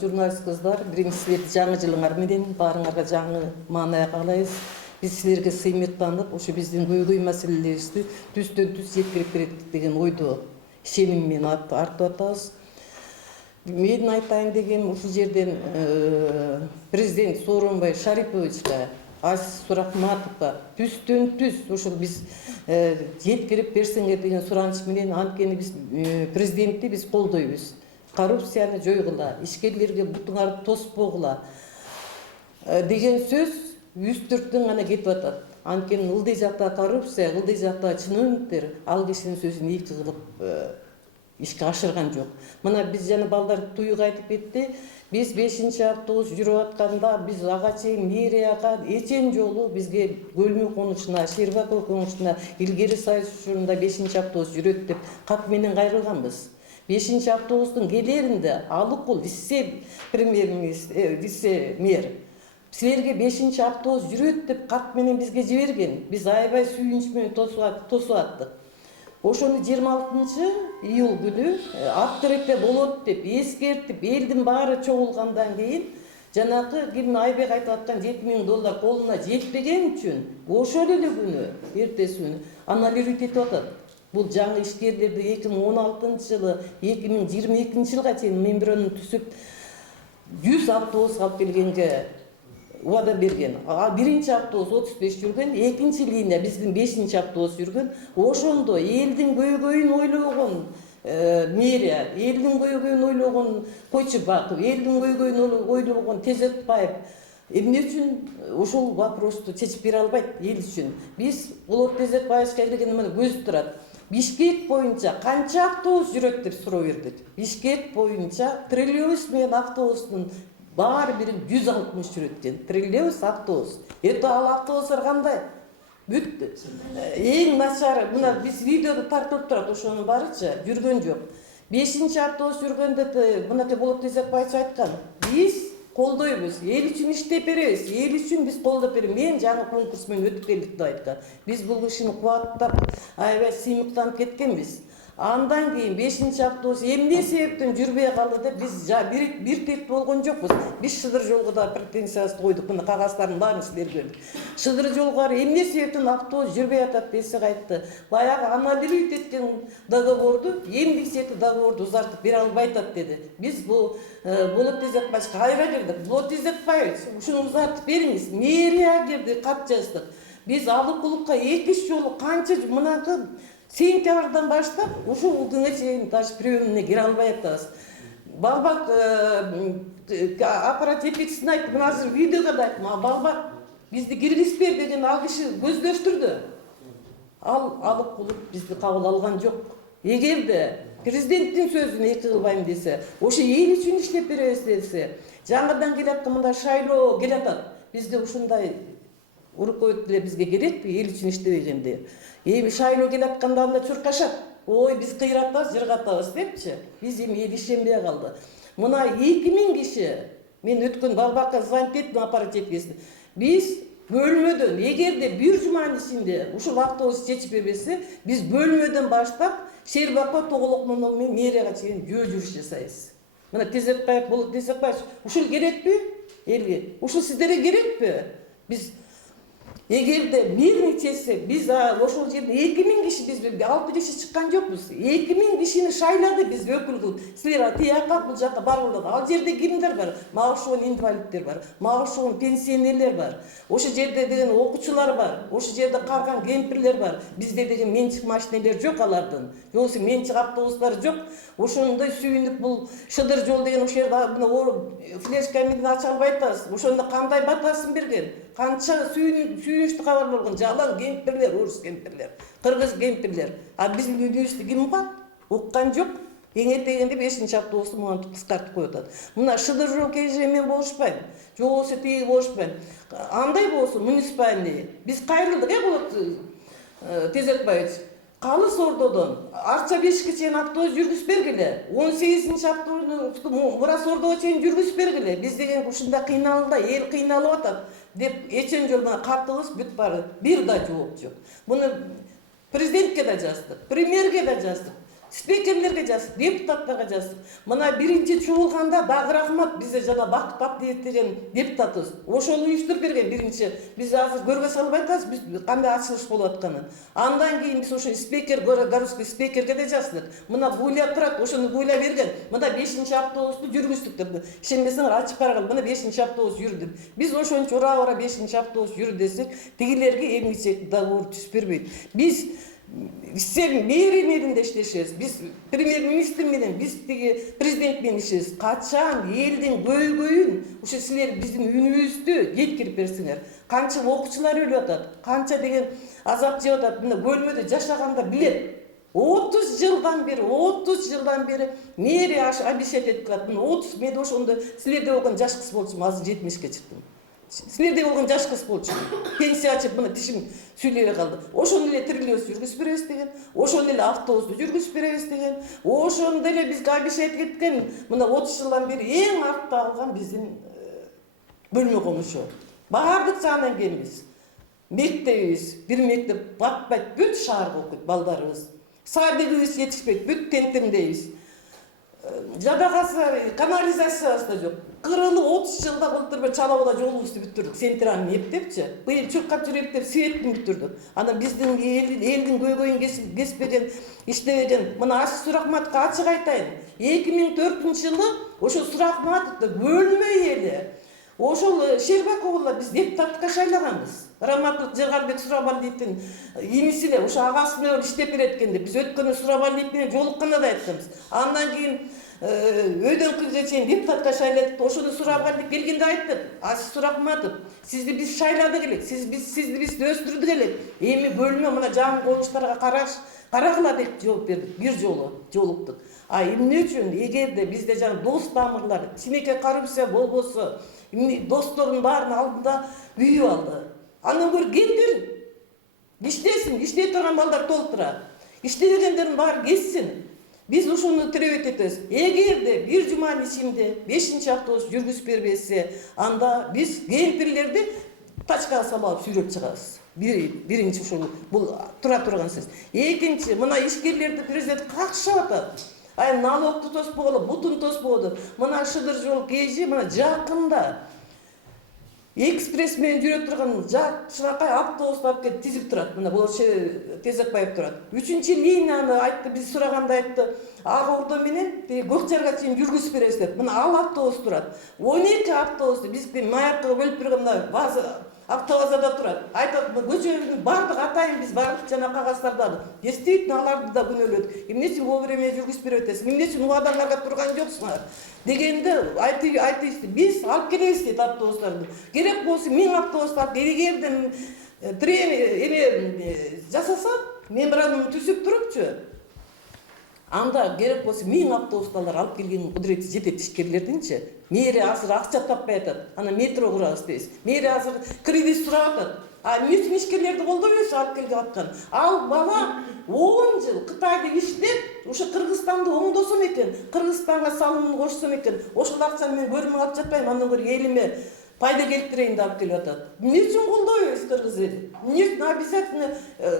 Jurnalist kızlar, birinci sibeti жаңы жылыңар менен баарыңарга жаңы маанай каалайбыз. Биз силерге сыймыктанып, ошо биздин көйгөй маселелерибизди түздөн түз жеткирип берет деген ойду, ишеним менен артып атабыз. Мен айтайын дегеним ушул жерден президент Сооронбай Шариповичке, Азиз Суракматовго түздөн түз ошол биз жеткирип берсеңер деген сураныч менен, анткени биз президентти биз колдойбуз. Коррупцияны жойгула, ишкерлерге бутуңарды тоспогула деген сөз үстүрттөн гана кетип атат. Анткени ылдый жакта коррупция, ылдый жакта чиновниктер ал кишинин сөзүн ийки кылып ишке ашырган жок. Мына биз жана балдар туюк айтып кетти. Биз 5-автобус жүрүп атканда биз ага чейин мэрияга эчен жолу бизге Көлмө конушуна, Шербаков конушуна илгери Союз учурунда 5-автобус жүрөт деп кат менен кайрылганбыз. 5-автобустун келеринде Алыкул вице-мэр силерге 5-автобус жүрөт деп кат менен бизге жиберген. Биз аябай сүйүнүч менен тосуп аттык. Ошону 26-июл күнү Ак-Теректе болот деп эскертип, элдин баары чогулгандан кийин жанакы ким Айбек айтып аткан $7,000 колуна жетпеген үчүн ошол эле күнү эртеси күнү аннулировать этип атат. Бул жаңы ишкерлерди 2016-жылы 2022-жылга чейин мембранын түзүп 100 автобус алып келгенге убада берген. Биринчи автобус 35 жүргөн, экинчи линия биздин 5-автобус жүргөн. Ошондо элдин көйгөйүн ойлогон мэрия, элдин көйгөйүн ойлогон Койчубаков, элдин көйгөйүн ойлогон Тезекбаев эмне үчүн ошол вопросту чечип бере албайт эл үчүн? Биз Болот Тезекбаевга келгенде мына көз турат. Бишкек боюнча канча автобус жүрөт деп суроо бердик. Бишкек боюнча троллейбус менен автобустун баары бири 160 жүрөт экен. Троллейбус, автобус. Ал автобустар кандай? Бүттү. Эң начары, мына биз видеодо тартылып турат, ошонун баарычы жүргөн жок. 5-автобус жүргөндө мынакей Болот Тезекбаев айткан. Биз колдойбуз, эл үчүн иштеп беребиз, эл үчүн биз колдоп беребиз. Мен жаңы конкурс менен өтүп келдик деп айткан. Биз бул кишини кубаттап, аябай сыймыктанып кеткенбиз. Андан кийин 5-автобус эмне себептен жүрбөй калды деп биз бир тет болгон жокпуз. Биз Шыдыр жолго да претензиясын койдук, мына кагаздардын баарын силерге бердик. Шыдыр жолго эмне себептен автобус жүрбөй атат десе айтты. Баягы аннулировать эткен договорду, эмгичети договорду узартып бере албай атат деди. Биз бул Болот Тезекбаевга кайра бердик. Болот Тезекбаев, ушуну узартып бериңиз. Мэрияга кирдик, кат жаздык. Биз Алыкулукка 2 жолу канча мынакы сентябрдан баштап ушул күнгө чейин даже приеміне кире албай атабыз. Балбак аппарат эпиксин айтты, мына азыр видеого да айттым. Балбак бизди киргизип бер деген ал киши көздөштүрдү. Ал Алыкулук бизди кабыл алган жок. Эгерде президенттин сөзүн эки кылбайм десе, ошо эл үчүн иштеп беребиз десе, жаңыдан келаткан мындай шайлоо келатат. Бизде ушундай руководитель бизге керекпи, эл үчүн иштебегенде? Эми шайлоо келатканда анда чуркашат. Ой, биз кыйратабыз, жыргатабыз депчи. Биз эми эл ишенбей калды. Мына 2000 киши, мен өткөн Балбакка звонить еттим аппарат жеткесин. Биз бөлмөдөн, эгерде бир жуманын ичинде ушул автобус чечип бербесе, биз бөлмөдөн баштап Шербаков Тоголок менен мэрияга чейин жүрүш жасайбыз. Мына Тезекбаев, Болот Тезекбаев, ушул керекпи? Элге, ушул сиздерге керекпи? Биз эгерде мирный чечсек, биз ошол жерде 2000 киши, биз 6 киши чыккан жокпуз. 2000 кишини шайлады биз өкүл кылып. Силер тияка бул жака баргыла. Ал жерде кимдер бар? Магышуун инвалидтер бар, магышуун пенсионерлер бар. Ошол жерде деген окуучулар бар, ошол жерде карган кемпирлер бар. Бизде деген менчик машинелер жок алардын. Жоксу менчик автобустар жок. Ошондой сүйүнүп бул Шыдыр жол деген ошол жерде флешка менен ача албай атабыз. Ошондо кандай батасын берген? Канча сүйүнүчтүү кабар болгон жалаң кемпирлер, орус кемпирлер, кыргыз кемпирлер. А биздин үйдүбүздү ким укат? Уккан жок. Эңетегенде 5-автобусту муну кыскартып коюп атат. Мына Шыдыр жол КЖ мен болушпайм. Жок болсо тиги болушпайм. Андай болсун муниципальный. Биз кайрылдык, Болот Тезекбаевич. Калыс Ордодон Арча Бешикке чейин автобус жүргүзүп бергиле. 18-автобусту Мурас Ордого чейин жүргүзүп бергиле. Биз деген ушундай кыйналда, эл кыйналып атат деп эчен жолдон катыбыз бүт бары. Бир да жооп жок. Муну президентке да жаздык, премьерге да жаздык. спикерлерге жаздык, депутаттарга жаздык. Мына биринчи чогулганда дагы рахмат, бизде жана Бакыт Абдиев деген депутатыбыз. Ошону уюштуруп берген биринчи. Биз азыр көрбөй салып атабыз, биз кандай ачылыш болуп атканын. Андан кийин биз ошо спикер, городской спикерге да жаздык. Мына буйлап турат, ошону буйлап берген. Мына 5-чи автобусту жүргүздүк деп. Ишенбесең ачып карагыл. Мына 5-чи автобус жүрдү. Биз ошончо ура-ура 5-чи автобус жүрдү десек, тигилерге эмгичек договор түзүп бербейт. Биз сен мэрия менен иштешебиз. Биз премьер-министр менен, биз тиги президент менен иштешебиз. Качан элдин көйгөйүн ошо силер биздин үнүбүздү жеткирип берсиңер. Канча окуучулар өлүп атат, канча деген азап жеп атат. Мына бөлмөдө жашагандар билет. 30 жылдан бери мэрия обещать этип калат. Мына 30 мен ошондо силерде болгон жаш кыз болчумун, азыр 70-ке чыктым. Силерде болгон жаш кыз болчумун. Пенсия ачып мына тишим сүйлөбөй калды. Ошону эле троллейбус жүргүзүп беребиз деген, ошону эле автобусту жүргүзүп беребиз деген, ошону эле бизге обещать эткен. Мына 30 жылдан бери эң артта калган биздин бөлмө комушу. Баардык жагынан келбиз. Мектебибиз, бир мектеп батпайт, бүт шаарга окуйт балдарыбыз. Садыгыбыз жетишпейт, бүт тентемдейбиз. Жадагасы канализациябыз да жок. Кырылып 30 жылда былтыр бир чала-бала жолубузду бүтүрдүк. Центральный эптепчи. Быйыл чөккап жүрөп деп светтин бүтүрдүк. Анда биздин элдин көйгөйүн кеспеген, иштебеген. Мына Аш Сурахматовго ачык айтайын. 2004-жылы ошо Сурахматовду бөлмөй эле ошол Шербаковла биз депутатка шайлаганбыз. Раматлык Жегалбек Сурабалиевдин имиси эле ошо агасы менен иштеп берет экен деп биз өткөндө Сурабалиев менен жолукканда да айтканбыз. Андан кийин өйдөн кызга чейин депутатка шайладык. Ошондо Сурабалиев келгенде айтты: "Аш Сурахматов, сизди биз шайладык элек, сизди биз өстүрдүк элек. Эми бөлмө мына жаңы коңуштарга карагыла" деп жооп бердик. Бир жолу жолуктук. А эмне үчүн? Эгерде бизде жаңы дос тамырлар, кичинекей коррупция болбосо, достордун баарынын алдында үйүп алды. Андан көрө келдир. Иштесин, иштей турган балдар толтура. Иштебегендердин баары кетсин. Биз ошону талап этебиз. Эгерде бир жуманын ичинде 5-чи автобус жүргүзүп бербесе, анда биз кемпирлерди тачкага салып алып сүйрөп чыгабыз. Биринчи ушул бул тура турган сөз. Экинчи, мына ишкерлерди президент какшап атат. Ай налогду тоспогулу, бутун тоспогулу. Мына Шыдыр жол кежи мына жакында экспресс менен жүрө турган жакшынакай автобусту алып келип тизип турат. Мына Болотче Тезекбаев турат. 3-чү линияны айтты, биз сураганда айтты. Ак Ордо менен Көкчарга чейин жүргүзүп беребиз деп. Мына ал автобус турат. 12 автобусту бизге маякка бөлүп берген мына база автовазада турат. Айтат, көчөнүн бардык атайын биз бардык жана кагаздарды алдык. Действительно аларды да күнөөлөдүк. Эмне үчүн вовремя жүргүзүп берип атасың? Эмне үчүн убадаңарга турган жоксуңар? Дегенде айтышты, биз алып келебиз дейт автобустарды. Керек болсо 1000 автобус алып эгерде жасаса, меморандум түзүп турупчу. Анда керек болсо 1000 автобусталар алып келген кудурети жетет ишкерлердинчи. Мэрия азыр акча таппай атат. Ана метро курабыз дейбиз. Мэрия азыр кредит сурап атат. А эмне үчүн ишкерлерди колдобойсуз алып келип аткан? Ал бала 10 жыл Кытайда иштеп, ошо Кыргызстанды оңдосом экен, Кыргызстанга салымын кошсом экен, ошол акчаны мен көрмөй алып жатпайм, андан көрө элиме пайда келтирейин деп алып келип атат. Эмне үчүн колдойбуз кыргыз эл? Эмне үчүн обязательно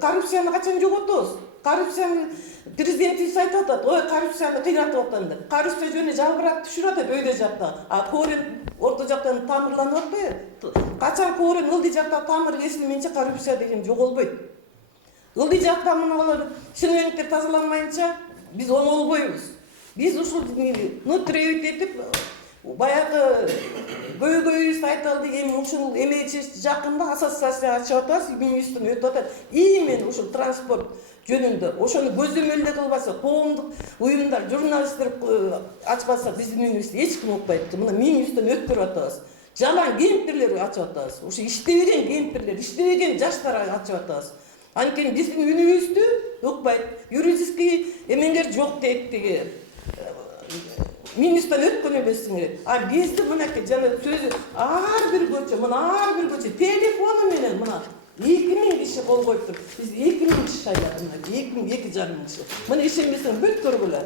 коррупцияны качан жоготобуз? Коррупцияны президентибиз айтып атат, ой коррупцияны кыйнатып атам деп. Коррупция жөнүндө жалбырак түшүрүп атат өйдө жакта. А Корен орто жактан тамырланып атпайбы? Качан Корен ылдый жакта тамыр кесилменче коррупция деген жоголбойт. Ылдый жакта мына шенеуниктер тазаланмайынча биз оңолбойбуз. Биз ушул требовать этип баягы көйгөйүбүздү айталы, эми ушул эмечи жакында ассоциация ачып атабыз, министрдин өтүп атат. Именно ушул транспорт жөнүндө ошону көзөмөлдө кылбаса, коомдук уюмдар, журналисттер ачпаса биздин үнүбүздү эч ким укпайт. Мына министрден өткөрүп атабыз. Жалаң кемпирлер ачып атабыз. Ошо иштебеген кемпирлер, иштебеген жаштар ачып атабыз. Анткени биздин үнүбүздү укпайт. Юридический эмеңер жок дейт тиги. Министрден өткөн эмессиңер. А бизди мынакей жана сөзү ар бир көчө телефону менен мына 2000 киши кол коюптур. Биз 2000 киши шайладык, 2,5 киши. Мына ишенбесең бүт көргүлө.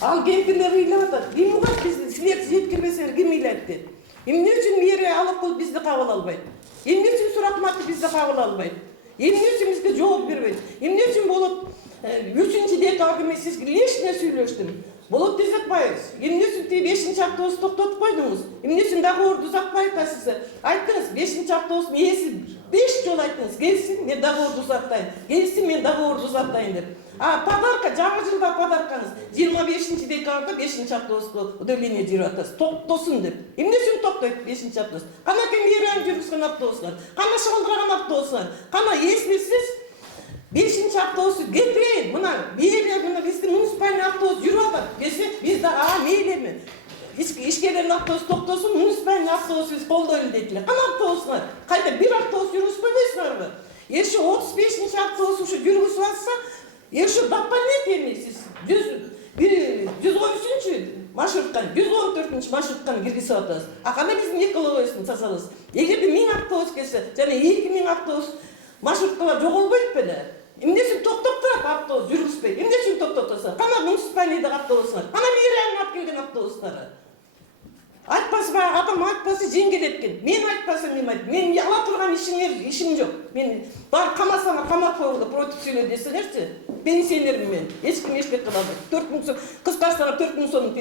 Ал кемпирлер ыйлап атат. Ким угат бизди силер жеткирбесеңер ким ыйлайт деп. Эмне үчүн мэрия алып кылып бизди кабыл албайт? Эмне үчүн Суракматов бизди кабыл албайт? Эмне үчүн бизге жооп бербейт? Эмне үчүн болот 3 декабрда мен сизге личный сүйлөштүм. Болот Тезекбаев, эмне үчүн 5 автобусту токтотуп койдуңуз? Эмне үчүн договорду узатпай атасыз? Айттыңыз, 5 автобустун ээси 5 жолу айттыңыз, келсин, мен договорду узаттайын. Келсин, мен договорду узаттайын деп. Подарка, жаңы жылда подаркаңыз 25 декабрда 5 автобусту удаление жүрүп атасыз. Токтосун деп. Эмне үчүн токтойт 5 автобус? Кана кембирен жүргүзгөн автобустар, кана шылдыраган автобустар, кана эсмисиз 5 автобусу кетирейин, мына мэрия мына биздин муниципальный автобус жүрүп атат десек, биз да мейлими. Ишкерден автобус токтосун, муниципальный автобус биз колдойлу дейт эле. Кана автобусуңар? Кайда бир автобус жүргүзбөйсүңөрбү? Эгер 35 автобус ушу жүргүзүп атса, эгер дополнительный сиз 113 маршрутканы, 114 маршрутканы киргизип атасыз. Кана биздин экологиясын тазалайсыз. Эгерде 1000 автобус келсе, жана 2000 автобус маршруткалар жоголбойт беле? Эмне үчүн токтоп турат автобус жүргүзбөй? Эмне үчүн токтоп турса? Кана муниципальныйдагы автобустар, кана мэрияның алып келген автобустары. Айтпасы баягы адам айтпасы жеңгелеп экен. Мен айтпасам мен айт. Мен ала турган ишим жок. Мен бар камасама камап коюлду против сүйлө десеңерчи. Пенсионермин мен. Эч ким эшке кылбайт. 4000 сом, кыскартсам 4000 сом